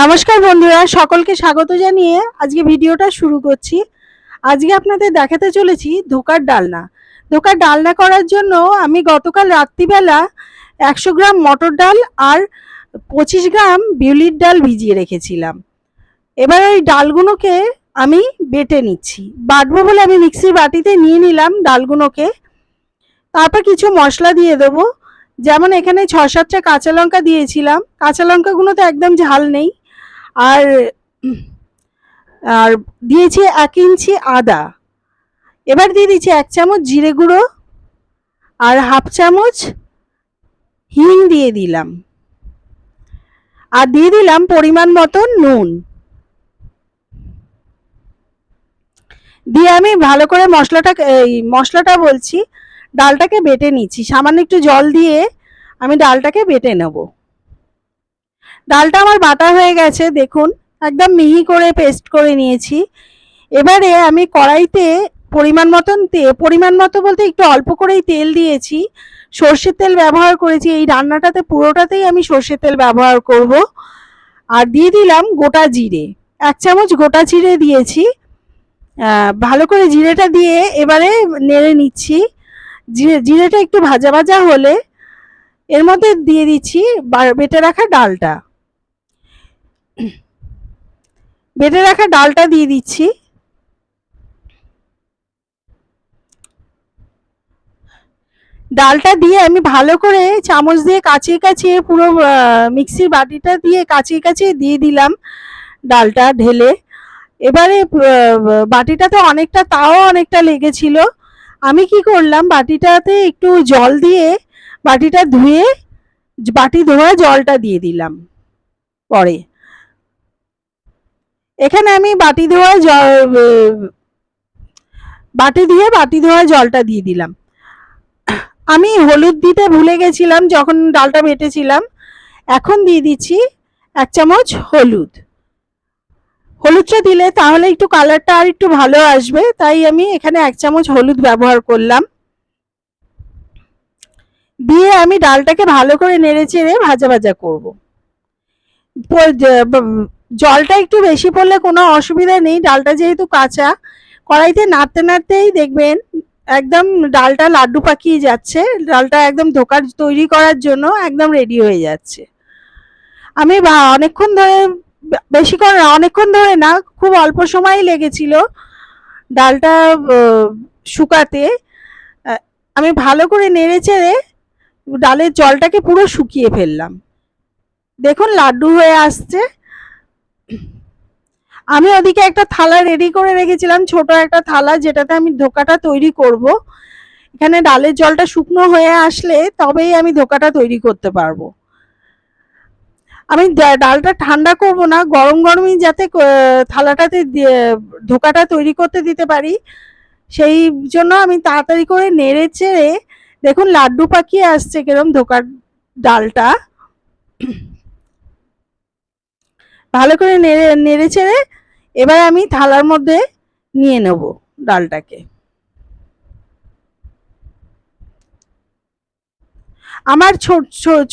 নমস্কার বন্ধুরা, সকলকে স্বাগত জানিয়ে আজকে ভিডিওটা শুরু করছি। আজকে আপনাদের দেখাতে চলেছি ধোকার ডালনা। ধোকার ডালনা করার জন্য আমি গতকাল রাত্রিবেলা 100 গ্রাম মটর ডাল আর 25 গ্রাম বিউলির ডাল ভিজিয়ে রেখেছিলাম। এবার ওই ডালগুলোকে আমি বেটে নিচ্ছি। বাটবো বলে আমি মিক্সির বাটিতে নিয়ে নিলাম ডালগুলোকে। তারপর কিছু মশলা দিয়ে দেবো। যেমন এখানে 6-7টা কাঁচা লঙ্কা দিয়েছিলাম। কাঁচা লঙ্কাগুলোতে একদম ঝাল নেই। আর আর দিয়েছি 1 ইঞ্চি আদা। এবার দিয়ে দিচ্ছি 1 চামচ জিরে গুঁড়ো আর হাফ চামচ হিং দিয়ে দিলাম, আর দিয়ে দিলাম পরিমাণ মতো নুন। দিয়ে আমি ভালো করে মশলাটা বলছি ডালটাকে বেটে নিচ্ছি। সামান্য একটু জল দিয়ে আমি ডালটাকে বেটে নেব। ডালটা আমার বাটা হয়ে গেছে, দেখুন একদম মিহি করে পেস্ট করে নিয়েছি। এবারে আমি কড়াইতে পরিমাণ মতো বলতে একটু অল্প করেই তেল দিয়েছি। সর্ষের তেল ব্যবহার করেছি। এই রান্নাটাতে পুরোটাতেই আমি সর্ষের তেল ব্যবহার করব। আর দিয়ে দিলাম গোটা জিরে, 1 চামচ গোটা জিরে দিয়েছি। ভালো করে জিরেটা দিয়ে এবারে নেড়ে নিচ্ছি। জিরেটা একটু ভাজা ভাজা হলে এর মধ্যে দিয়ে দিচ্ছি বেটে রাখা ডালটা। দিয়ে দিচ্ছি। ডালটা দিয়ে আমি ভালো করে চামচ দিয়ে কাচিয়ে পুরো মিক্সির বাটিটা দিয়ে কাচিয়ে দিয়ে দিলাম ডালটা ঢেলে। এবারে বাটিটাতে তাও অনেকটা লেগেছিল। আমি কি করলাম, বাটিটাতে একটু জল দিয়ে বাটিটা ধুয়ে বাটি ধোয়া জলটা দিয়ে দিলাম। পরে এখানে আমি বাটি ধোয়া জলটা দিয়ে দিলাম। আমি হলুদ দিতে ভুলে গেছিলাম যখন ডালটা বেটেছিলাম। এখন দিয়ে দিচ্ছি 1 চামচ হলুদটা দিলে তাহলে একটু কালারটা আর একটু ভালো আসবে, তাই আমি এখানে 1 চামচ হলুদ ব্যবহার করলাম। দিয়ে আমি ডালটাকে ভালো করে নেড়ে চেড়ে ভাজা ভাজা করব। জলটা একটু বেশি পড়লে কোনো অসুবিধা নেই, ডালটা যেহেতু কাঁচা। কড়াইতে নাড়তে নাড়তেই দেখবেন একদম ডালটা লাড্ডু পাকিয়ে যাচ্ছে। ডালটা একদম ধোকার তৈরি করার জন্য একদম রেডি হয়ে যাচ্ছে। আমি অনেকক্ষণ ধরে না, খুব অল্প সময় লেগেছিল ডালটা শুকাতে। আমি ভালো করে নেড়ে চেড়ে ডালের জলটাকে পুরো শুকিয়ে ফেললাম। দেখুন লাড্ডু হয়ে আসছে। আমি ওদিকে একটা থালা রেডি করে রেখেছিলাম, ছোট একটা থালা, যেটাতে আমি ধোকাটা তৈরি করব। এখানে ডালের জলটা শুকনো হয়ে আসলে তবেই আমি ধোকাটা তৈরি করতে পারবো। আমি ডালটা ঠান্ডা করব না, গরম গরমই যাতে থালাটাতে ধোকাটা তৈরি করতে দিতে পারি, সেই জন্য আমি তাড়াতাড়ি করে নেড়ে চেড়ে, দেখুন লাড্ডু পাকিয়ে আসছে কিরম ধোকার ডালটা। ভালো করে নেড়ে চেড়ে এবার আমি থালার মধ্যে নিয়ে নেব ডালটাকে। আমার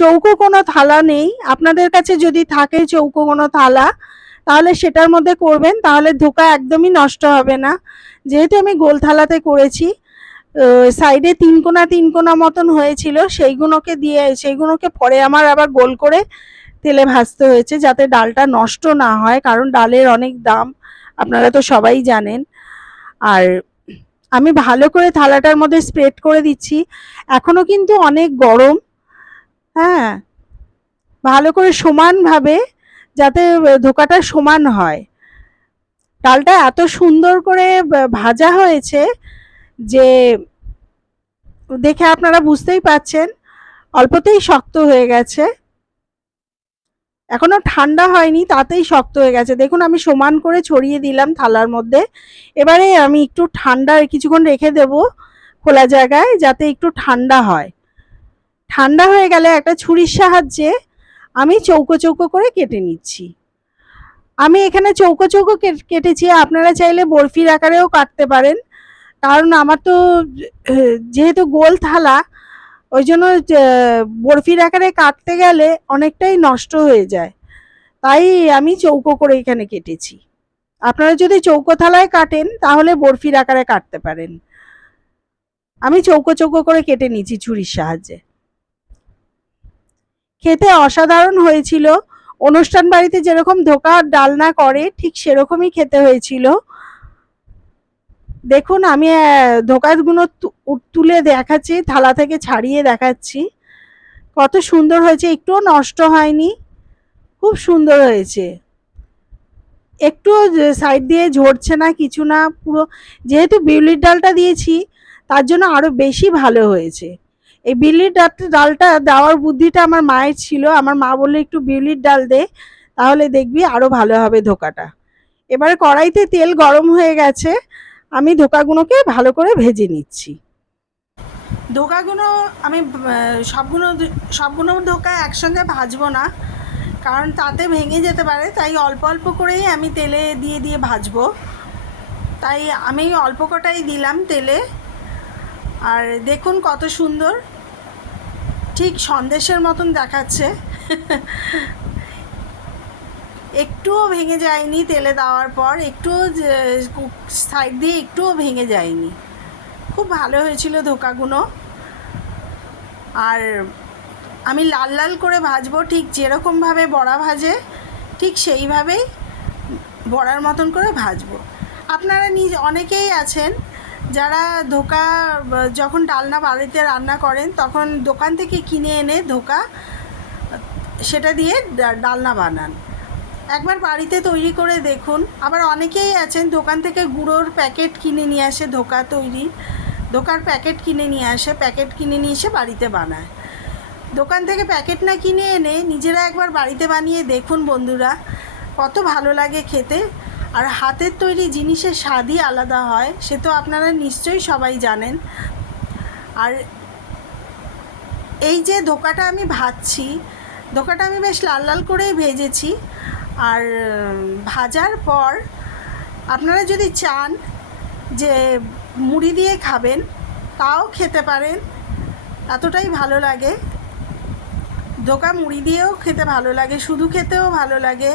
চৌকো কোনো থালা নেই, আপনাদের কাছে যদি থাকে চৌকো কোনো থালা তাহলে সেটার মধ্যে করবেন, তাহলে ধোকা একদমই নষ্ট হবে না। যেহেতু আমি গোল থালাতে করেছি, সাইডে 3 কোনা মতন হয়েছিল, সেইগুলোকে পরে আমার আবার গোল করে তেলে ভাজতে হয়েছে যাতে ডালটা নষ্ট না হয়, কারণ ডালের অনেক দাম, আপনারা তো সবাই জানেন। আর আমি ভালো করে থালাটার মধ্যে স্প্রেড করে দিচ্ছি। এখনো কিন্তু অনেক গরম। হ্যাঁ, ভালো করে সমানভাবে যাতে ধোকাটা সমান হয়। ডালটা এত সুন্দর করে ভাজা হয়েছে যে দেখে আপনারা বুঝতেই পাচ্ছেন অল্পতেই শক্ত হয়ে গেছে। এখনো ঠান্ডা হয়নি, তাতেই শক্ত হয়ে গেছে। দেখুন আমি সমান করে ছড়িয়ে দিলাম থালার মধ্যে। এবারে আমি একটু কিছুক্ষণ রেখে দেব খোলা জায়গায়, যাতে একটু ঠান্ডা হয়। ঠান্ডা হয়ে গেলে একটা ছুরির সাহায্যে আমি চৌকো চৌকো করে কেটে নিচ্ছি। আমি এখানে চৌকো চৌকো কেটেছি, আপনারা চাইলে বরফির আকারেও কাটতে পারেন, কারণ আমার তো যেহেতু গোল থালা, ওই জন্য বরফির আকারে কাটতে গেলে অনেকটাই নষ্ট হয়ে যায়, তাই আমি চৌকো করে এখানে কেটেছি। আপনারা যদি চৌকো থালায় কাটেন তাহলে বরফির আকারে কাটতে পারেন। আমি চৌকো চৌকো করে কেটে নিয়েছি ছুরির সাহায্যে। খেতে অসাধারণ হয়েছিল। অনুষ্ঠান বাড়িতে যেরকম ধোকা ডালনা করে ঠিক সেরকমই খেতে হয়েছিল। দেখুন আমি ধোকাগুলো তুলে দেখাচ্ছি, থালা থেকে ছাড়িয়ে দেখাচ্ছি কত সুন্দর হয়েছে, একটুও নষ্ট হয়নি, খুব সুন্দর হয়েছে। একটু সাইড দিয়ে ঝরছে না, কিছু না, পুরো যেহেতু বিউলির ডালটা দিয়েছি তার জন্য আরো বেশি ভালো হয়েছে। এই বিউলির ডালটা দেওয়ার বুদ্ধিটা আমার মায়ের ছিল। আমার মা বললে একটু বিউলির ডাল দে, তাহলে দেখবি আরো ভালো হবে ধোকাটা। এবারে কড়াইতে তেল গরম হয়ে গেছে, আমি ধোকাগুলোকে ভালো করে ভেজে নিচ্ছি। ধোকাগুলো আমি সবগুলো ধোকা একসঙ্গে ভাজবো না, কারণ তাতে ভেঙে যেতে পারে, তাই অল্প অল্প করেই আমি তেলে দিয়ে দিয়ে ভাজবো। তাই আমি অল্প কটাই দিলাম তেলে। আর দেখুন কত সুন্দর, ঠিক সন্দেশের মতন দেখাচ্ছে। একটুও ভেঙে যায়নি তেলে দেওয়ার পর, একটুও সাইড দিয়ে একটুও ভেঙে যায়নি, খুব ভালো হয়েছিল ধোকাগুলো। আর আমি লাল লাল করে ভাজবো, ঠিক যেরকমভাবে বড়া ভাজে ঠিক সেইভাবেই বড়ার মতন করে ভাজবো। আপনারা অনেকেই আছেন যারা ধোকা যখন ডালনা বাড়িতে রান্না করেন তখন দোকান থেকে কিনে এনে ধোকা সেটা দিয়ে ডালনা বানান। একবার বাড়িতে তৈরি করে দেখুন। আবার অনেকেই আছেন দোকান থেকে গুঁড়োর প্যাকেট কিনে নিয়ে আসে, ধোকার প্যাকেট কিনে নিয়ে আসে, প্যাকেট কিনে নিয়ে এসে বাড়িতে বানায়। দোকান থেকে প্যাকেট না কিনে এনে নিজেরা একবার বাড়িতে বানিয়ে দেখুন বন্ধুরা, কত ভালো লাগে খেতে। আর হাতের তৈরি জিনিসের স্বাদই আলাদা হয়, সে তো আপনারা নিশ্চয়ই সবাই জানেন। আর এই যে ধোকাটা আমি ভাজছি, ধোকাটা আমি বেশ লাল লাল করেই ভেজেছি। আর ভাজার পর আপনারা যদি চান যে মুড়ি দিয়ে খাবেন তাও খেতে পারেন, এতটাই ভালো লাগে। ধোকা মুড়ি দিয়েও খেতে ভালো লাগে, শুধু খেতেও ভালো লাগে।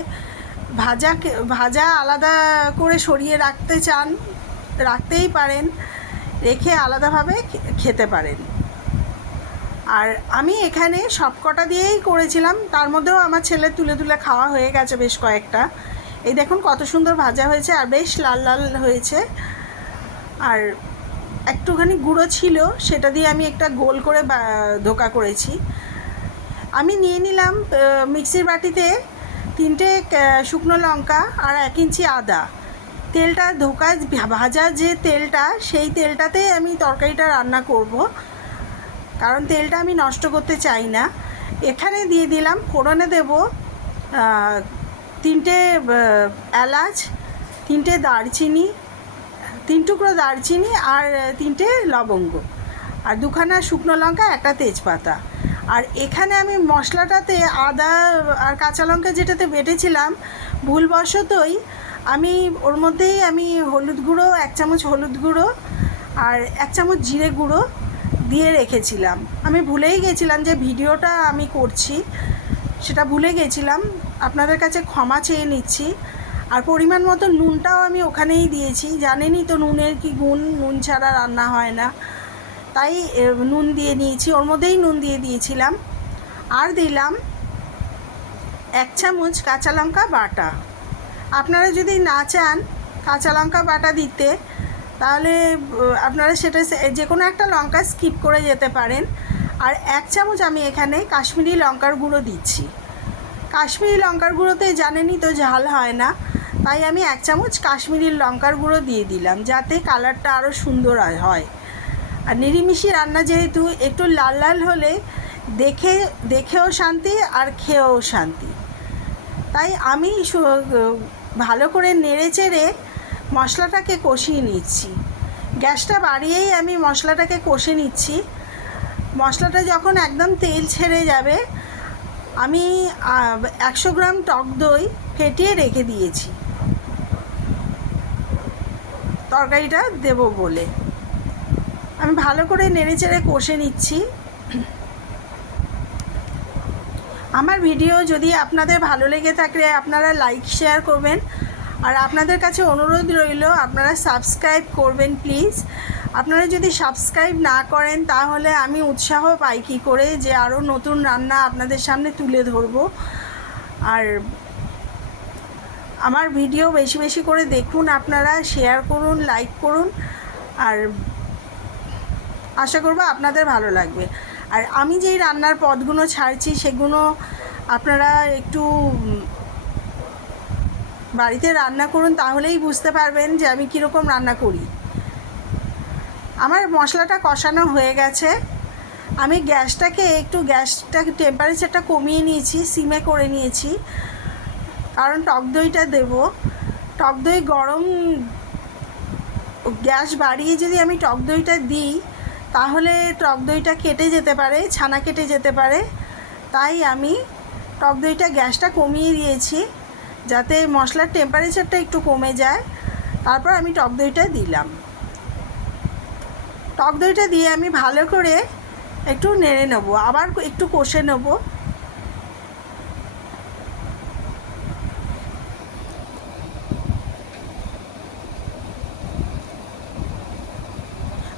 ভাজা আলাদা করে সরিয়ে রাখতে চান রাখতেই পারেন, রেখে আলাদাভাবে খেতে পারেন। আর আমি এখানে সবকটা দিয়েই করেছিলাম, তার মধ্যেও আমার ছেলে তুলে তুলে খাওয়া হয়ে গেছে বেশ কয়েকটা। এই দেখুন কত সুন্দর ভাজা হয়েছে আর বেশ লাল লাল হয়েছে। আর একটুখানি গুঁড়ো ছিল, সেটা দিয়ে আমি একটা গোল করে ধোকা করেছি। আমি নিয়ে নিলাম মিক্সির বাটিতে 3টে শুকনো লঙ্কা আর 1 ইঞ্চি আদা। তেলটা ধোকায় ভাজা যে তেলটা, সেই তেলটাতেই আমি তরকারিটা রান্না করব, কারণ তেলটা আমি নষ্ট করতে চাই না। এখানে দিয়ে দিলাম, ফোড়নে দেব 3টে এলাচ, 3টে দারচিনি, 3 টুকরো দারচিনি আর 3টে লবঙ্গ, আর 2খানা শুকনো লঙ্কা, একটা তেজপাতা। আর এখানে আমি মশলাটাতে আদা আর কাঁচা লঙ্কা যেটাতে বেটেছিলাম, ভুলবশতই আমি ওর মধ্যেই আমি হলুদ গুঁড়ো 1 চামচ হলুদ গুঁড়ো আর 1 চামচ জিরে গুঁড়ো দিয়ে রেখেছিলাম। আমি ভুলেই গেছিলাম যে ভিডিওটা আমি করছি, সেটা ভুলে গেছিলাম, আপনাদের কাছে ক্ষমা চেয়ে নিচ্ছি। আর পরিমাণ মতো নুনটাও আমি ওখানেই দিয়েছি, জানেনই তো নুনের কি গুণ, নুন ছাড়া রান্না হয় না, তাই নুন দিয়ে নিয়েছি, ওর মধ্যেই নুন দিয়ে দিয়েছিলাম। আর দিলাম 1 চামচ কাঁচা লঙ্কা বাটা। আপনারা যদি না চান কাঁচা লঙ্কা বাটা দিতে, তাহলে আপনারা সেটা যে কোনো একটা লঙ্কা স্কিপ করে যেতে পারেন। আর 1 চামচ আমি এখানে কাশ্মীরি লঙ্কার গুঁড়ো দিচ্ছি। কাশ্মীরি লঙ্কার গুঁড়োতে জানেনই তো ঝাল হয় না, তাই আমি 1 চামচ কাশ্মীরি লঙ্কার গুঁড়ো দিয়ে দিলাম, যাতে কালারটা আরও সুন্দর হয়। আর নিরামিষি রান্না যেহেতু, একটু লাল লাল হলে দেখেও শান্তি আর খেয়েও শান্তি। তাই আমি ভালো করে নেড়ে চেড়ে মশলাটাকে কষিয়ে নিচ্ছি। গ্যাসটা বাড়িয়েই আমি মশলাটাকে কষে নিচ্ছি। মশলাটা যখন একদম তেল ছেড়ে যাবে, আমি 100 গ্রাম টক দই ফেটিয়ে রেখে দিয়েছি তরকারিটা দেব বলে। আমি ভালো করে নেড়ে চেড়ে কষে নিচ্ছি। আমার ভিডিও যদি আপনাদের ভালো লেগে থাকে আপনারা লাইক শেয়ার করবেন, আর আপনাদের কাছে অনুরোধ রইল আপনারা সাবস্ক্রাইব করবেন প্লিজ। আপনারা যদি সাবস্ক্রাইব না করেন তাহলে আমি উৎসাহ পাই কী করে যে আরও নতুন রান্না আপনাদের সামনে তুলে ধরব। আর আমার ভিডিও বেশি বেশি করে দেখুন, আপনারা শেয়ার করুন, লাইক করুন, আর আশা করব আপনাদের ভালো লাগবে। আর আমি যেই রান্নার পদগুলো ছাড়ছি সেগুলো আপনারা একটু বাড়িতে রান্না করুন, তাহলেই বুঝতে পারবেন যে আমি কীরকম রান্না করি। আমার মশলাটা কষানো হয়ে গেছে। আমি গ্যাসটাকে টেম্পারেচারটা কমিয়ে নিয়েছি, সিমে করে নিয়েছি, কারণ টক দইটা দেবো। টক দই গরম, গ্যাস বাড়িয়ে যদি আমি টক দইটা দিই তাহলে টক দইটা কেটে যেতে পারে, ছানা কেটে যেতে পারে। তাই আমি টক দইটা গ্যাসটা কমিয়ে দিয়েছি যাতে মশলার টেম্পারেচারটা একটু কমে যায়। তারপর আমি টক দইটা দিলাম। টক দইটা দিয়ে আমি ভালো করে একটু নেড়ে নেবো, আবার একটু কষে নেবো।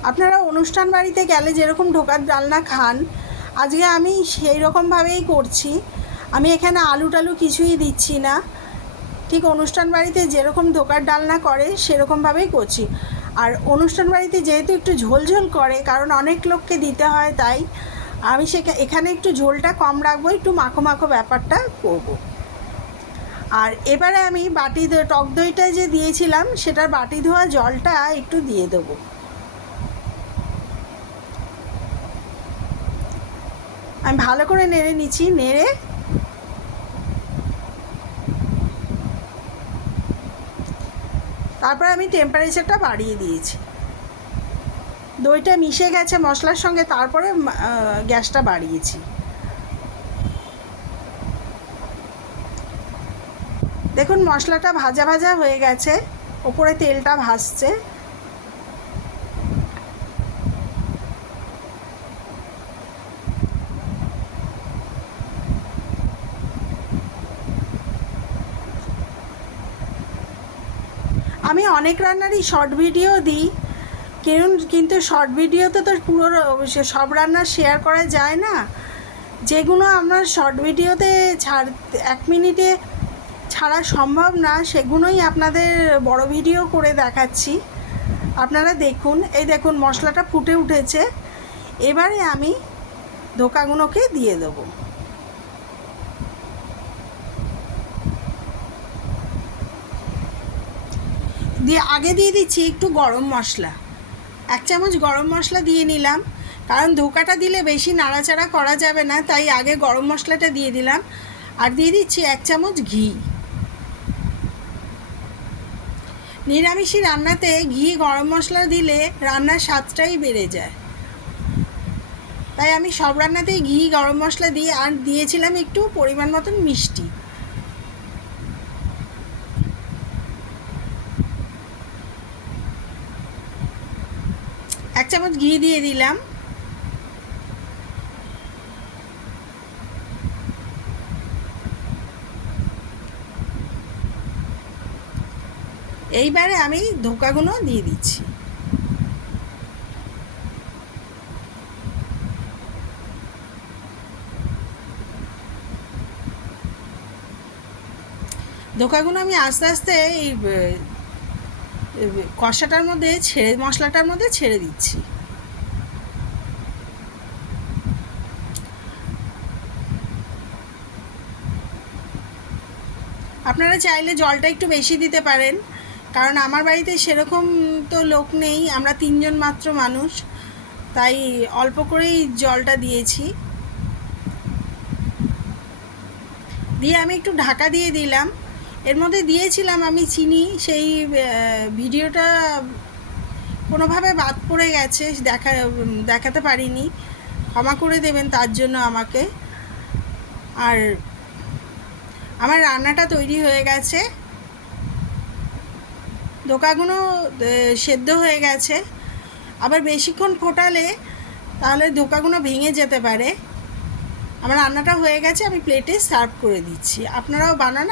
আপনারা অনুষ্ঠান বাড়িতে গেলে যেরকম ঢোকার ডালনা খান, আজকে আমি সেই রকমভাবেই করছি। আমি এখানে আলু টালু কিছুই দিচ্ছি না, ঠিক অনুষ্ঠান বাড়িতে যেরকম ঢোকার ডালনা করে সেরকমভাবেই করছি। আর অনুষ্ঠান বাড়িতে যেহেতু একটু ঝোলঝোল করে, কারণ অনেক লোককে দিতে হয়, তাই আমি এখানে একটু ঝোলটা কম রাখবো, একটু মাখো মাখো ব্যাপারটা করব। আর এবারে আমি টক দইটা যে দিয়েছিলাম সেটার বাটি ধোয়া জলটা একটু দিয়ে দেবো। আমি ভালো করে নেড়ে নিচ্ছি, নেড়ে তারপর আমি টেম্পারেচারটা বাড়িয়ে দিয়েছি। দইটা মিশে গেছে মশলার সঙ্গে, তারপরে গ্যাসটা বাড়িয়েছি। দেখুন মশলাটা ভাজা ভাজা হয়ে গেছে, ওপরে তেলটা ভাসছে। আমি অনেক রান্নারই শর্ট ভিডিও দিই, কিন্তু শর্ট ভিডিওতে তো পুরো সব রান্না শেয়ার করা যায় না। যেগুলো আমার শর্ট ভিডিওতে 1 মিনিটে ছাড়া সম্ভব না, সেগুলোই আপনাদের বড় ভিডিও করে দেখাচ্ছি। আপনারা দেখুন, এই দেখুন মশলাটা ফুটে উঠেছে। এবারে আমি ধোকাগুলোকে দিয়ে দেবো। আগে দিয়ে দিচ্ছি একটু গরম মশলা, 1 চামচ গরম মশলা দিয়ে নিলাম, কারণ ধোকাটা দিলে বেশি নাড়াচাড়া করা যাবে না, তাই আগে গরম মশলাটা দিয়ে দিলাম। আর দিয়ে দিচ্ছি 1 চামচ ঘি। নিরামিষি রান্নাতে ঘি গরম মশলা দিলে রান্নার স্বাদটাই বেড়ে যায়, তাই আমি সব রান্নাতেই ঘি গরম মশলা দিই। আর দিয়েছিলাম একটু পরিমাণ মতন মিষ্টি। এক চামচ ঘি দিয়ে দিলাম। এইবারে আমি ধোকাগুলো দিয়ে দিচ্ছি। ধোকাগুলো আমি আস্তে আস্তে এই কষাটার মধ্যে মশলাটার মধ্যে ছেড়ে দিচ্ছি। আপনারা চাইলে জলটা একটু বেশি দিতে পারেন, কারণ আমার বাড়িতে সেরকম তো লোক নেই, আমরা 3 জন মাত্র মানুষ, তাই অল্প করেই জলটা দিয়েছি। দিয়ে আমি একটু ঢাকা দিয়ে দিলাম। এর মধ্যে দিয়েছিলাম আমি চিনি, সেই ভিডিওটা কোনোভাবে বাদ পড়ে গেছে, দেখাতে পারিনি, ক্ষমা করে দেবেন তার জন্য আমাকে। আর আমার রান্নাটা তৈরি হয়ে গেছে, ধোকাগুলো সেদ্ধ হয়ে গেছে। আবার বেশিক্ষণ ফোটালে তাহলে ধোকাগুলো ভেঙে যেতে পারে। আমার রান্নাটা হয়ে গেছে, আমি প্লেটে সার্ভ করে দিচ্ছি। আপনারাও বানান।